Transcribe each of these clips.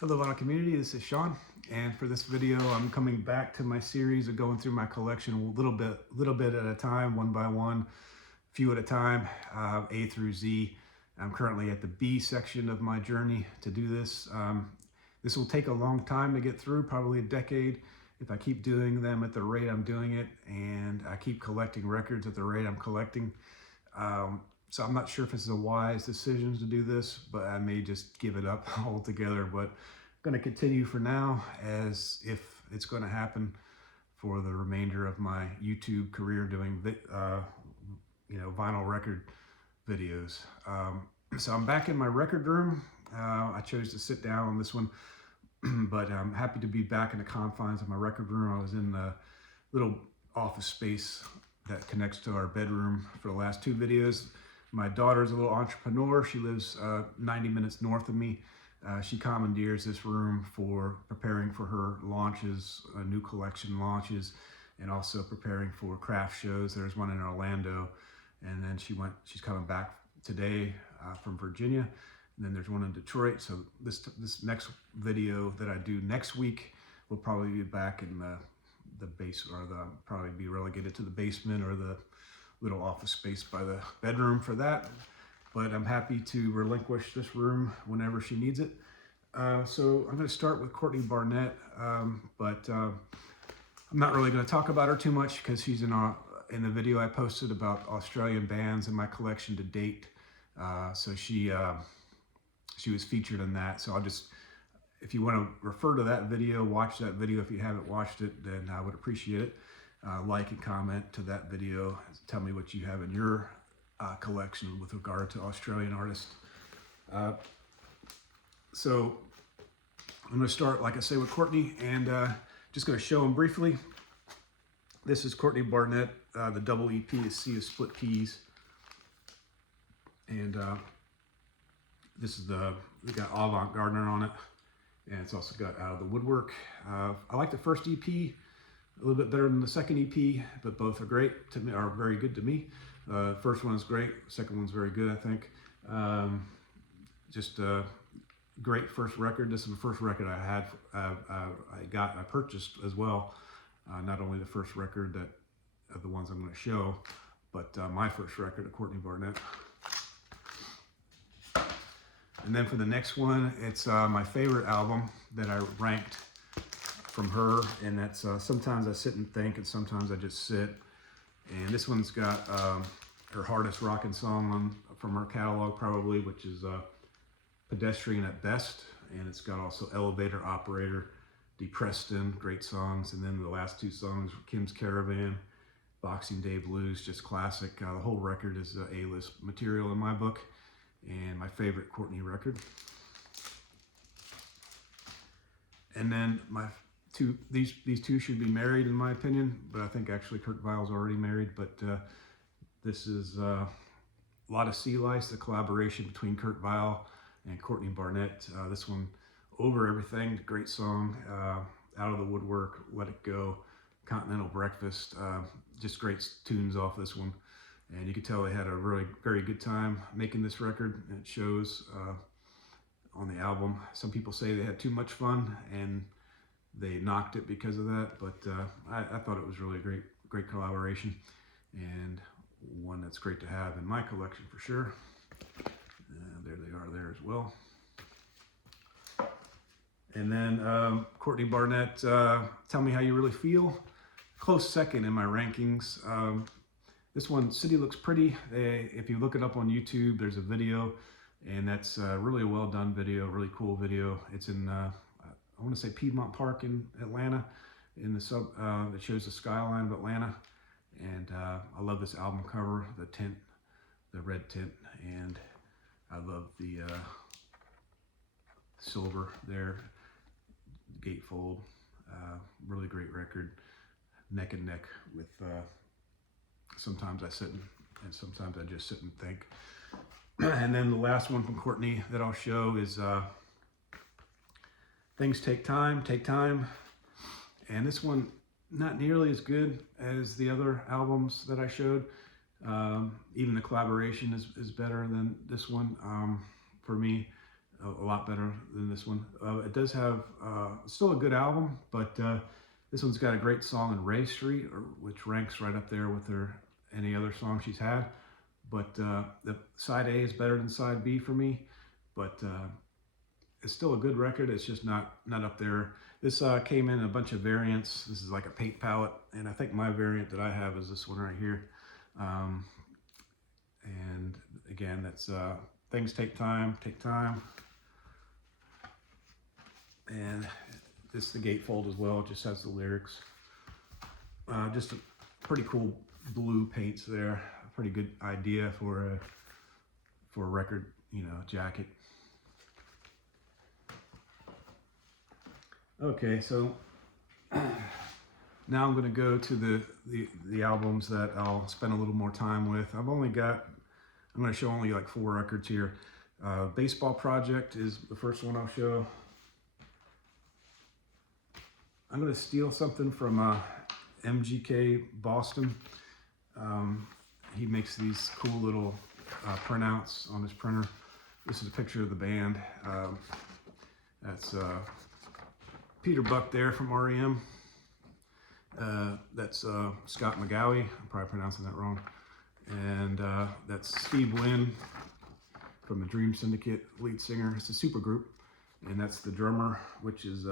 Hello vinyl community, this is Sean, and for this video I'm coming back to my series of going through my collection a little bit at a time, one by one, few at a time, A through Z. I'm currently at the B section of my journey to do this. This will take a long time to get through, probably a decade, if I keep doing them at the rate I'm doing it, and I keep collecting records at the rate I'm collecting. So I'm not sure if it's a wise decision to do this, but I may just give it up altogether. But I'm going to continue for now, as if it's going to happen for the remainder of my YouTube career doing vinyl record videos. So I'm back in my record room. I chose to sit down on this one, but I'm happy to be back in the confines of my record room. I was in the little office space that connects to our bedroom for the last two videos. My daughter's a little entrepreneur. She lives 90 minutes north of me. She commandeers this room for preparing for her launches, new collection launches, and also preparing for craft shows. There's one in Orlando, and then she's coming back today from Virginia, and then there's one in Detroit. So this next video that I do next week will probably be back in the base, or probably be relegated to the basement or the little office space by the bedroom for that. But I'm happy to relinquish this room whenever she needs it. So I'm going to start with Courtney Barnett, but I'm not really going to talk about her too much because she's in the video I posted about Australian bands in my collection to date. So she was featured in that. So if you want to refer to that video, watch that video. If you haven't watched it, then I would appreciate it. Like and comment to that video. Tell me what you have in your collection with regard to Australian artists. So I'm going to start, like I say, with Courtney, and just going to show them briefly. This is Courtney Barnett. The double EP is Sea of Split Peas, and this is we got Avant Gardner on it, and it's also got Out of the Woodwork. I like the first EP a little bit better than the second EP, but both are great to me, are very good to me. First one is great, second one's very good, I think. Just a great first record. This is the first record I had, I purchased as well. Not only the first record of the ones I'm going to show, but my first record of Courtney Barnett. And then for the next one, it's my favorite album that I ranked from her, and that's Sometimes I Sit and Think, and Sometimes I Just Sit. And this one's got her hardest rockin' song from her catalog, probably, which is Pedestrian at Best. And it's got also Elevator Operator, Depreston, great songs. And then the last two songs, Kim's Caravan, Boxing Day Blues, just classic. The whole record is A-list material in my book, and my favorite Courtney record. And then these two should be married in my opinion, but I think actually Kurt Weill's already married. But this is a lot of Sea Lice, the collaboration between Kurt Weill and Courtney Barnett. This one, Over Everything, great song. Out of the Woodwork, Let It Go, Continental Breakfast, just great tunes off this one. And you can tell they had a really very good time making this record, and it shows on the album. Some people say they had too much fun and they knocked it because of that, but I thought it was really a great collaboration, and one that's great to have in my collection for sure. There they are there as well. And then Courtney Barnett, Tell Me How You Really Feel. Close second in my rankings. This one, City Looks Pretty. If you look it up on YouTube, there's a video, and that's really a well done video, really cool video. It's in I want to say Piedmont Park in Atlanta, in the that shows the skyline of Atlanta. And I love this album cover, the tint, the red tint, and I love the silver there, gatefold. Really great record, neck and neck with Sometimes I Sit and Sometimes I Just Sit and Think. And then the last one from Courtney that I'll show is Things Take Time, Take Time. And this one, not nearly as good as the other albums that I showed. Even the collaboration is better than this one for me. a lot better than this one. It does have still a good album, but this one's got a great song in Ray Street, which ranks right up there with any other song she's had. But the side A is better than side B for me, but it's still a good record. It's just not up there. This came in a bunch of variants. This is like a paint palette, and I think my variant that I have is this one right here. And again, that's things take time. And this is the gatefold as well. It just has the lyrics. Just a pretty cool blue paints there. A pretty good idea for a record, jacket. Okay, so now I'm going to go to the albums that I'll spend a little more time with. I'm going to show only like 4 records here. Baseball Project is the first one I'll show. I'm going to steal something from MGK Boston. He makes these cool little printouts on his printer. This is a picture of the band. That's Peter Buck there from REM. That's Scott McGowie. I'm probably pronouncing that wrong. And that's Steve Wynn from the Dream Syndicate, lead singer. It's a super group. And that's the drummer, which is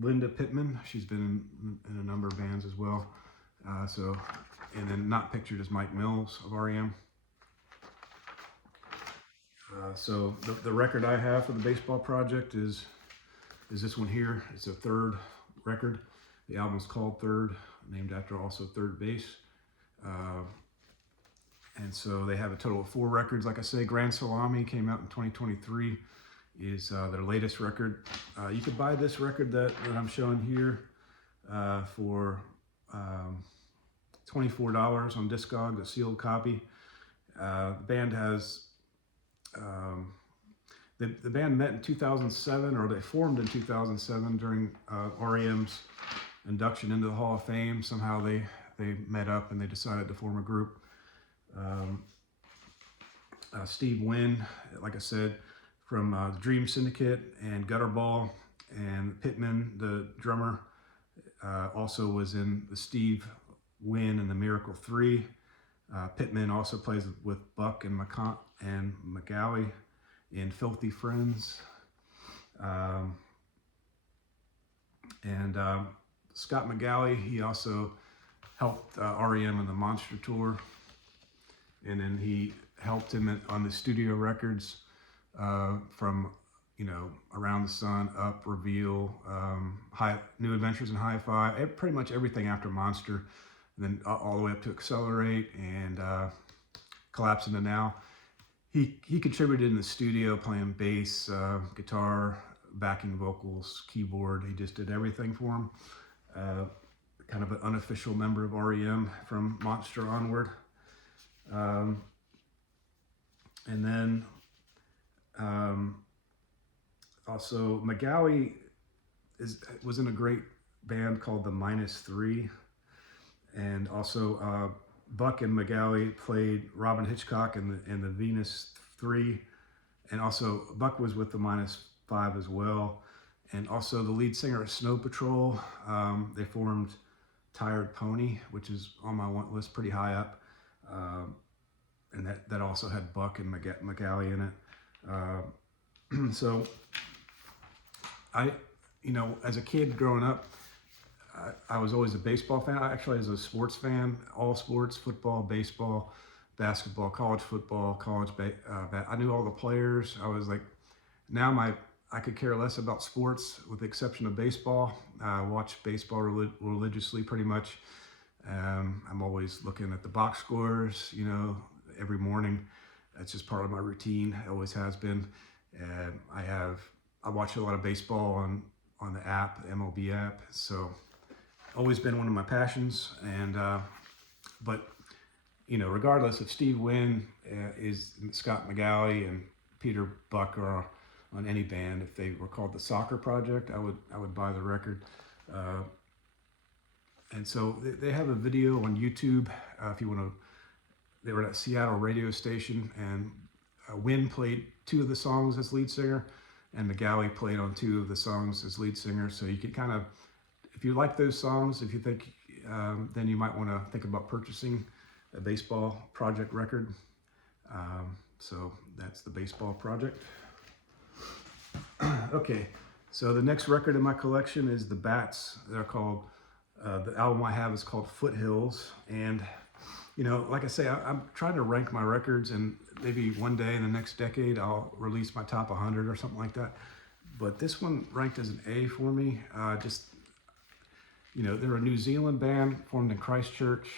Linda Pittman. She's been in a number of bands as well. And then not pictured is Mike Mills of REM. So the record I have for the Baseball Project is this one here. It's a 3rd record. The album's called Third, named after also third base. And so they have a total of 4 records. Like I say, Grand Salami came out in 2023, is their latest record. You could buy this record that I'm showing here for $24 on Discog, a sealed copy. The band has the band met in 2007, or they formed in 2007 during REM's induction into the Hall of Fame. Somehow they met up and they decided to form a group. Steve Wynn, like I said, from the Dream Syndicate and Gutterball, and Pittman, the drummer, also was in the Steve Wynn and the Miracle 3. Pittman also plays with Buck and McGowie in Filthy Friends. Scott McGowie, he also helped REM in the Monster Tour. And then he helped him on the studio records from, Around the Sun, Up, Reveal, New Adventures in Hi-Fi, pretty much everything after Monster. And then all the way up to Accelerate and Collapse Into Now. He contributed in the studio playing bass, guitar, backing vocals, keyboard. He just did everything for him. Kind of an unofficial member of REM from Monster onward. And then also McGowie was in a great band called the -3. And also Buck and McGowie played Robin Hitchcock in the Venus 3. And also Buck was with the -5 as well. And also the lead singer of Snow Patrol, they formed Tired Pony, which is on my want list pretty high up. And that also had Buck and McGowie in it. So as a kid growing up, I was always a baseball fan. I actually was a sports fan, all sports, football, baseball, basketball, college football, I knew all the players. I was like, I could care less about sports with the exception of baseball. I watch baseball religiously pretty much. I'm always looking at the box scores, every morning. That's just part of my routine. It always has been. I watch a lot of baseball on the app, the MLB app. So always been one of my passions. And but regardless if Steve Wynn is Scott McGowie and Peter Buck are on any band, if they were called the Soccer Project, I would buy the record. And so they have a video on YouTube if you want to they were at a Seattle radio station, and Wynn played 2 of the songs as lead singer, and McGowie played on 2 of the songs as lead singer. So you could kind of, if you like those songs, if you think, then you might want to think about purchasing a Baseball Project record. So that's the Baseball Project. Okay, so the next record in my collection is the Bats. They're called, the album I have is called Foothills. And, you know, like I say, I'm trying to rank my records, and maybe one day in the next decade, I'll release my top 100 or something like that. But this one ranked as an A for me. You know, they're a New Zealand band formed in Christchurch.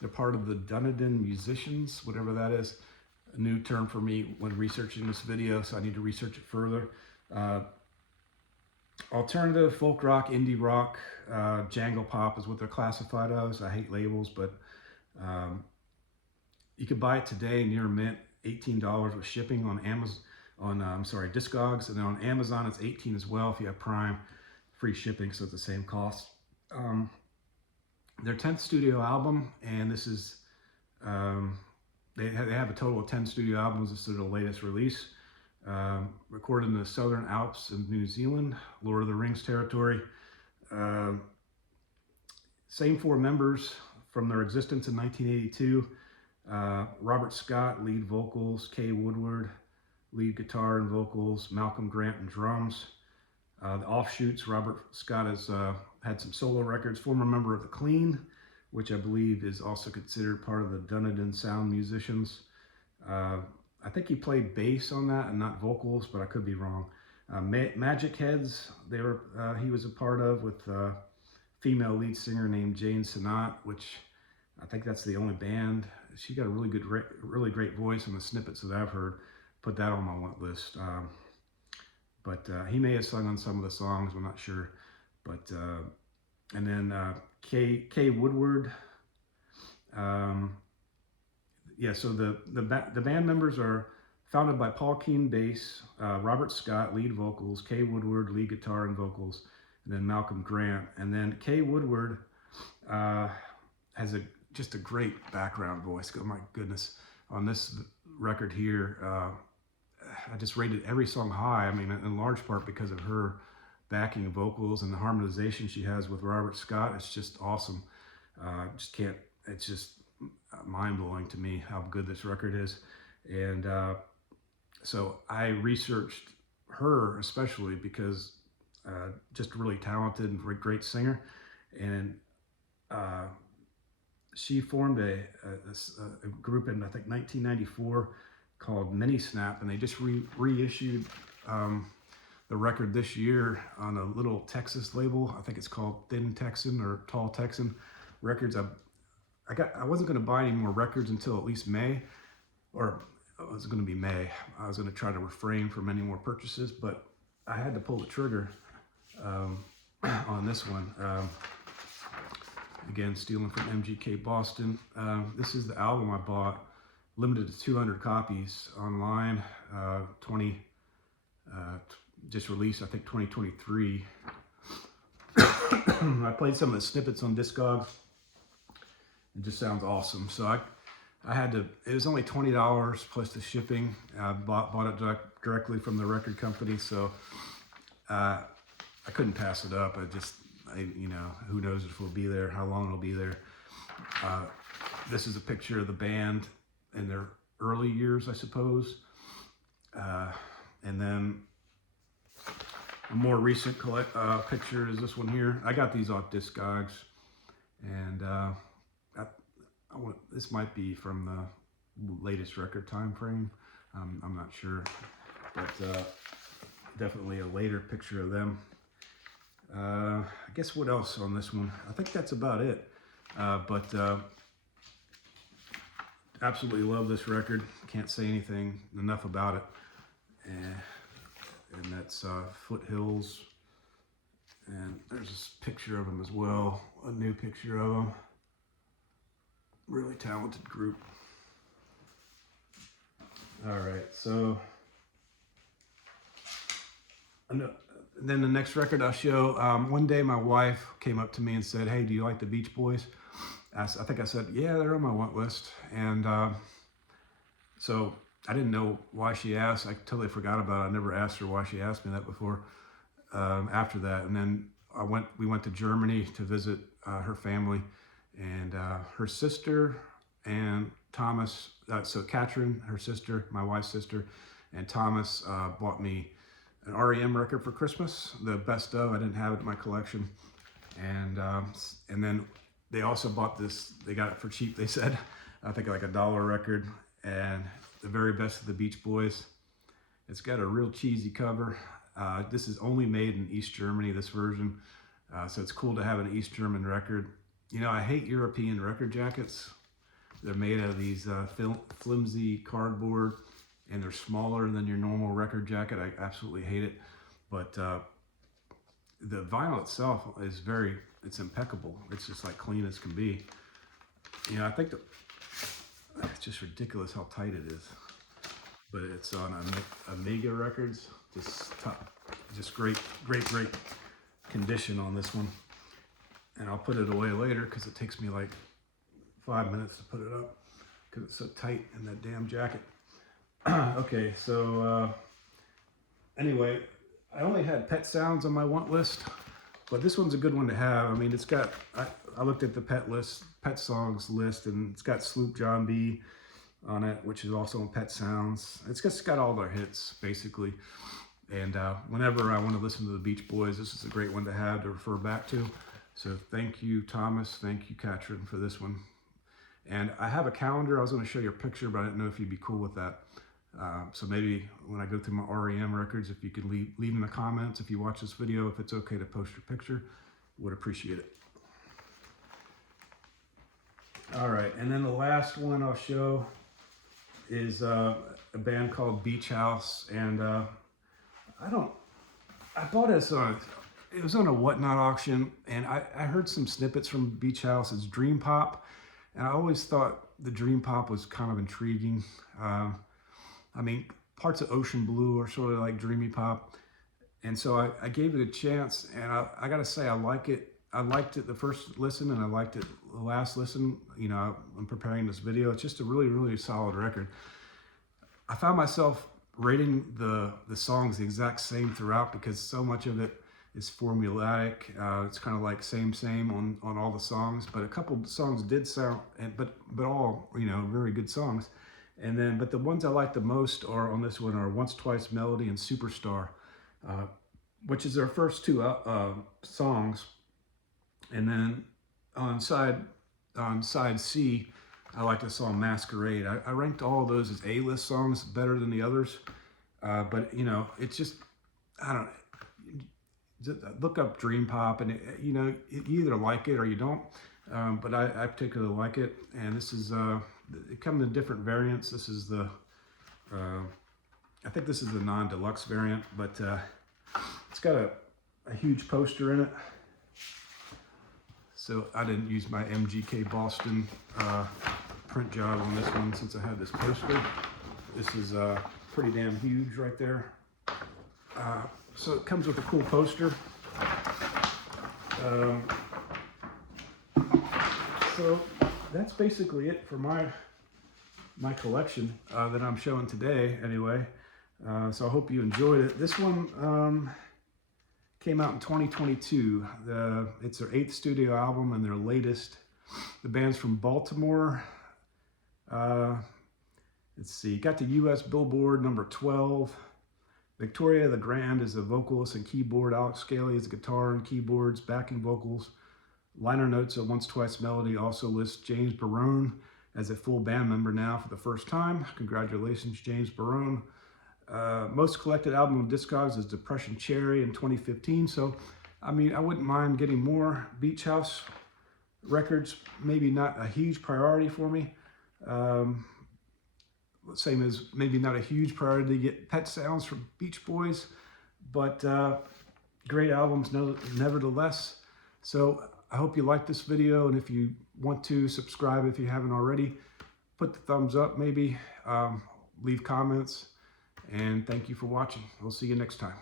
They're part of the Dunedin Musicians, whatever that is. A new term for me when researching this video, so I need to research it further. Alternative, folk rock, indie rock, jangle pop is what they're classified as. I hate labels, but you could buy it today near mint, $18 with shipping on Amazon, Discogs, and then on Amazon it's $18 as well if you have Prime, free shipping, so it's the same cost. Their 10th studio album, and this is, they have a total of 10 studio albums. This is the latest release. Recorded in the Southern Alps of New Zealand, Lord of the Rings territory. Same 4 members from their existence in 1982. Robert Scott, lead vocals, Kay Woodward, lead guitar and vocals, Malcolm Grant and drums. The offshoots, Robert Scott has had some solo records, former member of The Clean, which I believe is also considered part of the Dunedin Sound Musicians. I think he played bass on that and not vocals, but I could be wrong. Magic Heads, he was a part of, with a female lead singer named Jane Sinat, which I think that's the only band. She got a really great voice on the snippets that I've heard. Put that on my list. But he may have sung on some of the songs, I'm not sure. But and then Kay Woodward. Yeah, so the band members are founded by Paul Keen, bass, Robert Scott, lead vocals, Kay Woodward, lead guitar and vocals, and then Malcolm Grant. And then Kay Woodward has just a great background voice. Oh my goodness. On this record here, I just rated every song high. I mean, in large part because of her backing vocals and the harmonization she has with Robert Scott. It's just awesome. It's just mind-blowing to me how good this record is. And so I researched her especially because just really talented and great singer. And she formed a group in, I think, 1994 called Mini Snap, and they just reissued the record this year on a little Texas label. I think it's called Thin Texan or Tall Texan Records. I wasn't going to buy any more records until at least May, or it was going to be May. I was going to try to refrain from any more purchases, but I had to pull the trigger on this one. Again, stealing from MGK Boston. This is the album I bought, limited to 200 copies online, just released, I think, 2023. I played some of the snippets on Discogs. It just sounds awesome. So I had to, it was only $20 plus the shipping. I bought it directly from the record company, so I couldn't pass it up. You know, who knows if it'll be there, how long it'll be there. This is a picture of the band in their early years, I suppose. And then a more recent picture is this one here. I got these off Discogs, and this might be from the latest record time frame. I'm not sure, but definitely a later picture of them. I guess what else on this one? I think that's about it. But absolutely love this record. Can't say anything enough about it. And that's Foothills. And there's a picture of them as well. A new picture of them. Really talented group. All right, so then the next record I'll show. One day my wife came up to me and said, "Hey, do you like the Beach Boys?" I think I said, yeah, they're on my want list. And so I didn't know why she asked. I totally forgot about it. I never asked her why she asked me that before. After that, and then we went to Germany to visit her family, and her sister and Thomas, so Katrin, her sister, my wife's sister, and Thomas bought me an REM record for Christmas, the best of. I didn't have it in my collection, and then they also bought this. They got it for cheap. They said, I think like $1 record, and the very best of the Beach Boys. It's got a real cheesy cover. This is only made in East Germany, this version. So it's cool to have an East German record. You know, I hate European record jackets. They're made out of these flimsy cardboard, and they're smaller than your normal record jacket. I absolutely hate it. But the vinyl itself is it's impeccable. It's just like clean as can be. You know, I think it's just ridiculous how tight it is. But it's on Amiga Records. Just great condition on this one. And I'll put it away later because it takes me like 5 minutes to put it up because it's so tight in that damn jacket. Okay, so anyway, I only had Pet Sounds on my want list, but this one's a good one to have. I mean, it's got, I looked at the Pet Songs list, and it's got Sloop John B on it, which is also on Pet Sounds. It's just got all their hits, basically. And whenever I want to listen to the Beach Boys, this is a great one to have to refer back to. So thank you, Thomas. Thank you, Katrin, for this one. And I have a calendar. I was going to show you a picture, but I didn't know if you'd be cool with that. So maybe when I go through my REM records, if you could leave in the comments, if you watch this video, if it's okay to post your picture, would appreciate it. All right, and then the last one I'll show is a band called Beach House, and I bought it it was on a Whatnot auction, and I heard some snippets from Beach House. It's dream pop, and I always thought the dream pop was kind of intriguing. I mean, parts of Ocean Blue are sort of like dreamy pop, and so I gave it a chance, and I gotta say I like it. I liked it the first listen, and I liked it the last listen. You know, I'm preparing this video. It's just a really solid record. I found myself rating the songs the exact same throughout because so much of it is formulaic. It's kind of like same on all the songs, but a couple songs did sound, but all, you know, very good songs. And then, but the ones I like the most are on this one are Once Twice Melody and Superstar, which is their first two songs. And then on side C, I like the song Masquerade. I ranked all of those as A-list songs better than the others. But, you know, it's just, I don't know, look up dream pop, and, you know, you either like it or you don't. But I particularly like it. And this is, it comes in different variants. This is the, I think this is the non-deluxe variant, but it's got a huge poster in it. So I didn't use my MGK Boston print job on this one since I had this poster. This is pretty damn huge right there. So it comes with a cool poster. So that's basically it for my collection that I'm showing today anyway. So I hope you enjoyed it. This one came out in 2022. It's their 8th studio album and their latest. The band's from Baltimore. Let's see, got the US Billboard number 12. Victoria the Grand is the vocalist and keyboard. Alex Scaley is guitar and keyboards, backing vocals. Liner notes of Once Twice Melody also lists James Barone as a full band member now for the first time. Congratulations, James Barone. Most collected album of Discogs is Depression Cherry in 2015. So, I mean, I wouldn't mind getting more Beach House records. Maybe not a huge priority for me. Same as maybe not a huge priority to get Pet Sounds from Beach Boys, but great albums nevertheless. So I hope you like this video, and if you want to subscribe if you haven't already, put the thumbs up maybe, leave comments. And thank you for watching. We'll see you next time.